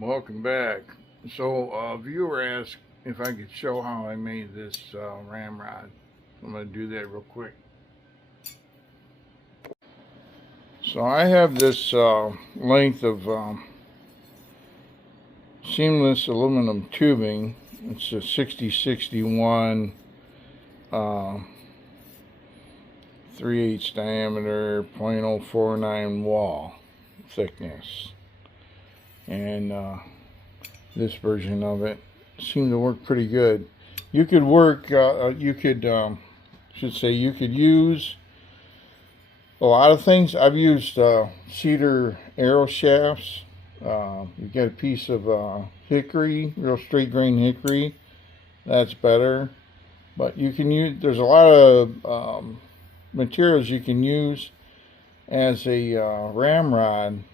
Welcome back. So, a viewer asked if I could show how I made this ramrod. I'm going to do that real quick. So, I have this length of seamless aluminum tubing. It's a 6061 3/8 diameter, 0.049 wall thickness. And this version of it seemed to work pretty good. You could work, you could use a lot of things. I've used cedar arrow shafts. You get a piece of hickory, real straight grain hickory. That's better. But you can use, there's a lot of materials you can use as a ramrod.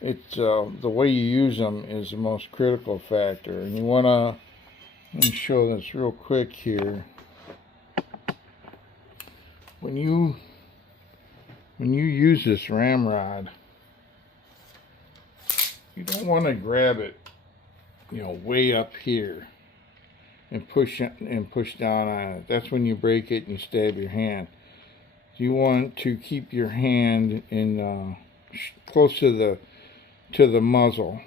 It's the way you use them is the most critical factor, and you want to. Let me show this real quick here. When you use this ramrod, you don't want to grab it, way up here and push down on it. That's when you break it and you stab your hand. You want to keep your hand in close to the muzzle,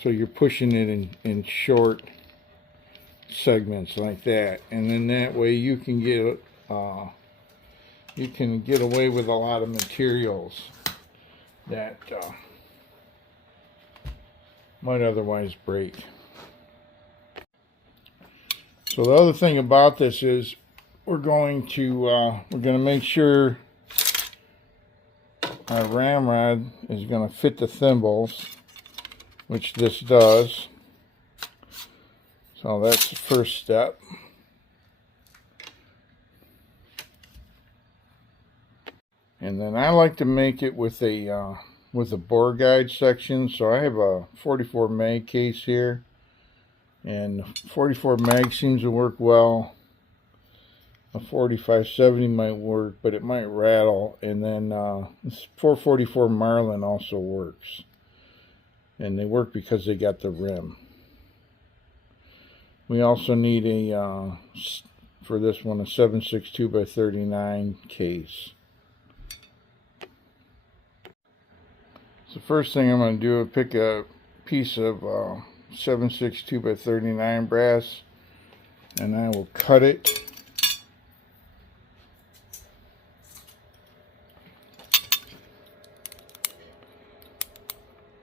so you're pushing it in short segments like that, and then that way you can get away with a lot of materials that might otherwise break. So the other thing about this is we're going to make sure our ramrod is going to fit the thimbles, which this does. So that's the first step. And then I like to make it with a bore guide section. So I have a 44 mag case here, and 44 mag seems to work well. A 4570 might work, but it might rattle. And then 444 Marlin also works, and they work because they got the rim. We also need for this one, a 762 by 39 case. So first thing I'm going to do is pick a piece of 762 by 39 brass, and I will cut it.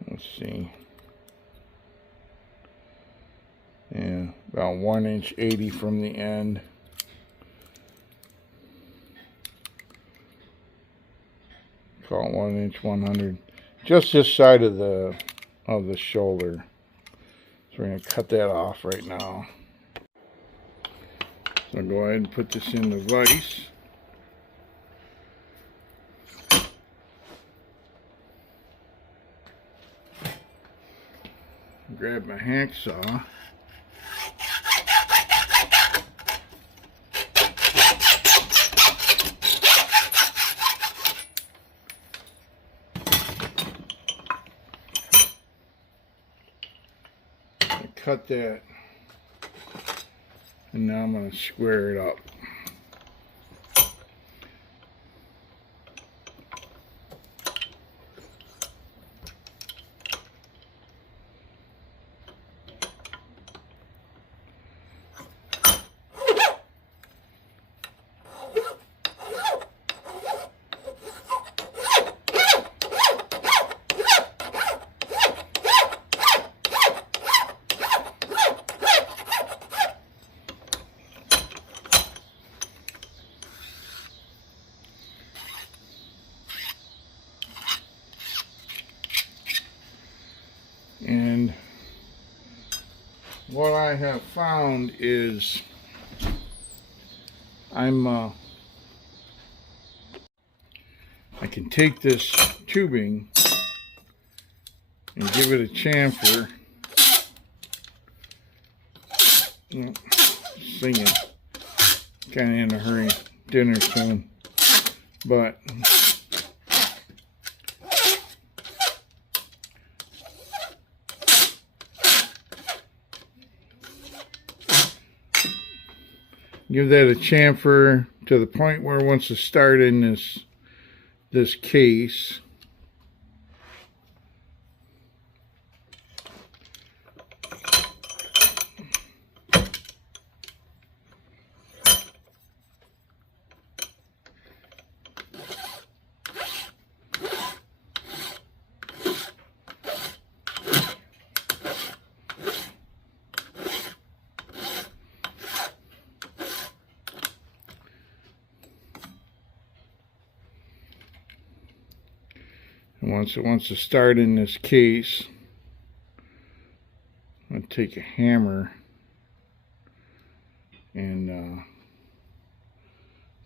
Let's see. Yeah, about 1 inch 80 from the end. Call it 1 inch 100. Just this side of the shoulder. So we're going to cut that off right now. So go ahead and put this in the vise. Grab my hacksaw. Cut that, and now I'm going to square it up. And what I have found is I can take this tubing and give it a chamfer. Singing, kind of in a hurry, dinner soon, but Give that a chamfer to the point where it wants to start in this case. And once it wants to start in this case, I'm going to take a hammer and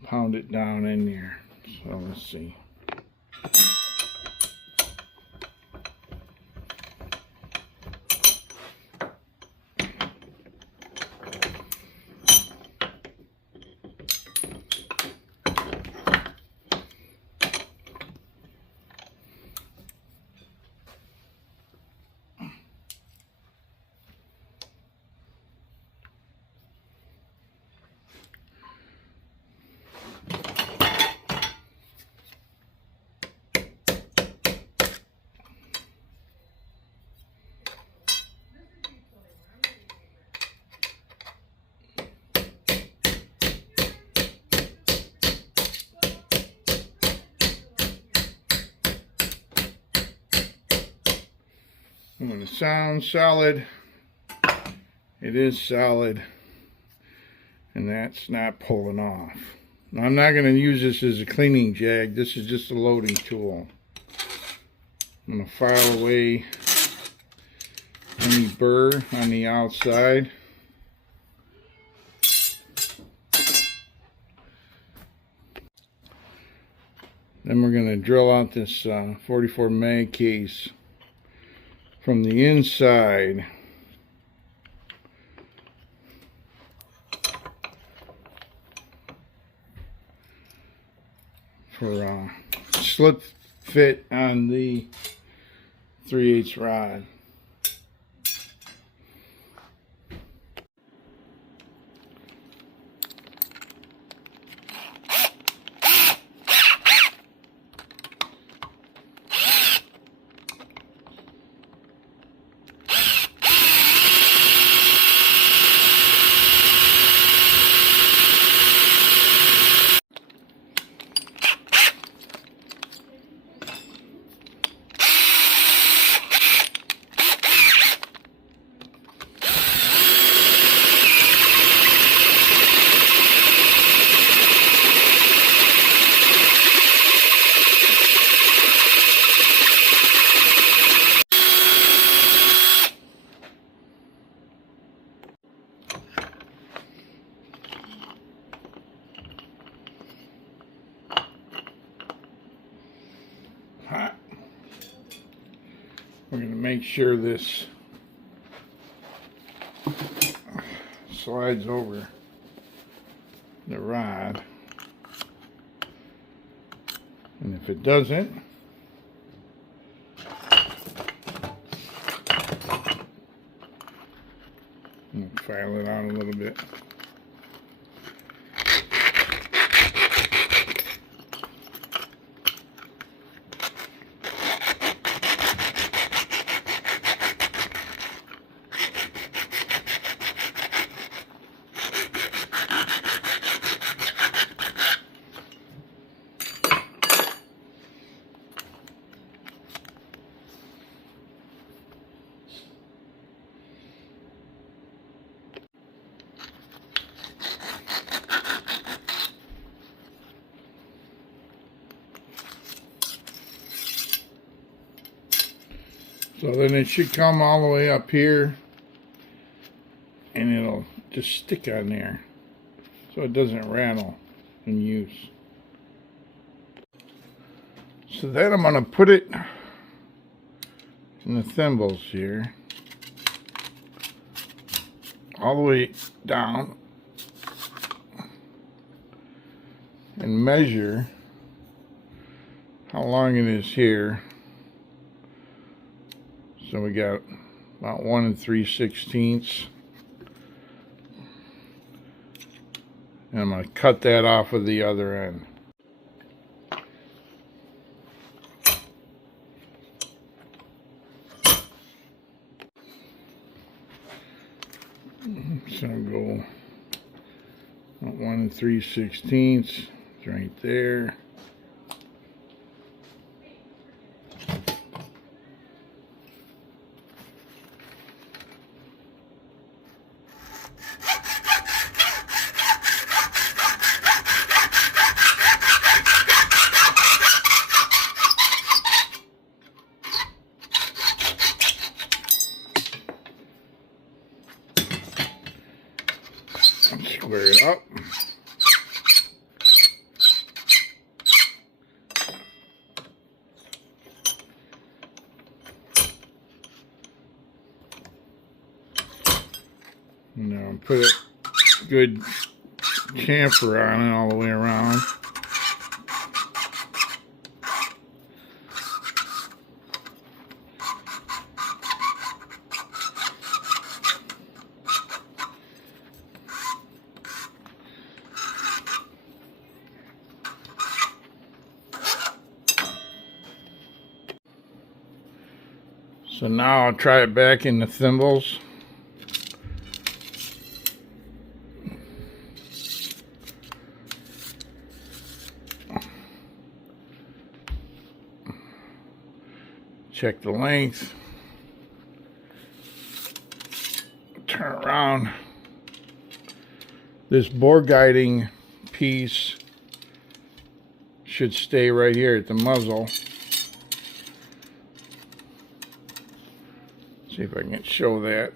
pound it down in there. So let's see. When it sounds solid, it is solid, and that's not pulling off. Now, I'm not going to use this as a cleaning jag. This is just a loading tool. I'm going to file away any burr on the outside. Then we're going to drill out this 44 mag case from the inside. For slip fit on the 3/8 rod. Hot. We're going to make sure this slides over the rod, and if it doesn't, I'm going to file it out a little bit. So then it should come all the way up here, and it'll just stick on there so it doesn't rattle in use. So then I'm going to put it in the thimbles here, all the way down, and measure how long it is here. So we got about 1 3/16, And I'm going to cut that off of the other end. So I'll go 1 3/16 right there. Square it up. Now put a good chamfer on it all the way around. So now I'll try it back in the thimbles. Check the length. Turn around. This bore guiding piece should stay right here at the muzzle. See if I can show that.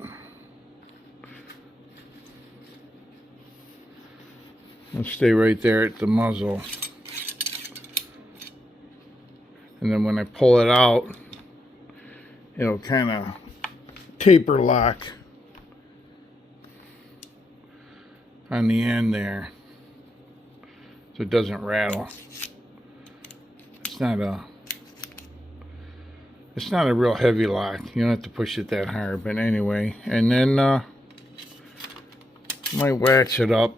It'll stay right there at the muzzle. And then when I pull it out, it'll kind of taper lock on the end there, so it doesn't rattle. It's not a real heavy lock. You don't have to push it that hard, but anyway. And then might wax it up,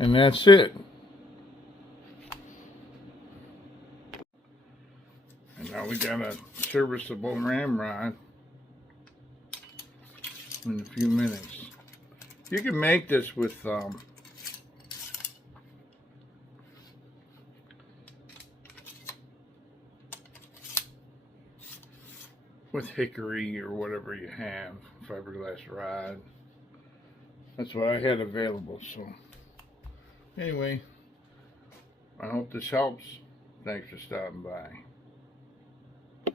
and that's it. And now we got a serviceable ramrod in a few minutes. You can make this with hickory or whatever you have, fiberglass rod. That's what I had available. So anyway, I hope this helps. Thanks for stopping by.